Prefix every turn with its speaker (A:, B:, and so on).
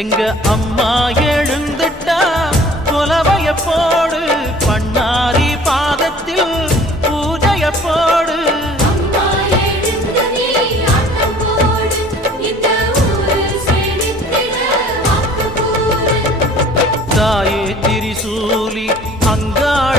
A: எங்க அம்மா எழுந்துட்டா தொலவைய போடு பண்ணாரி பாதத்தில் பூஜைய போடு தாயே திரிசூலி அங்காடி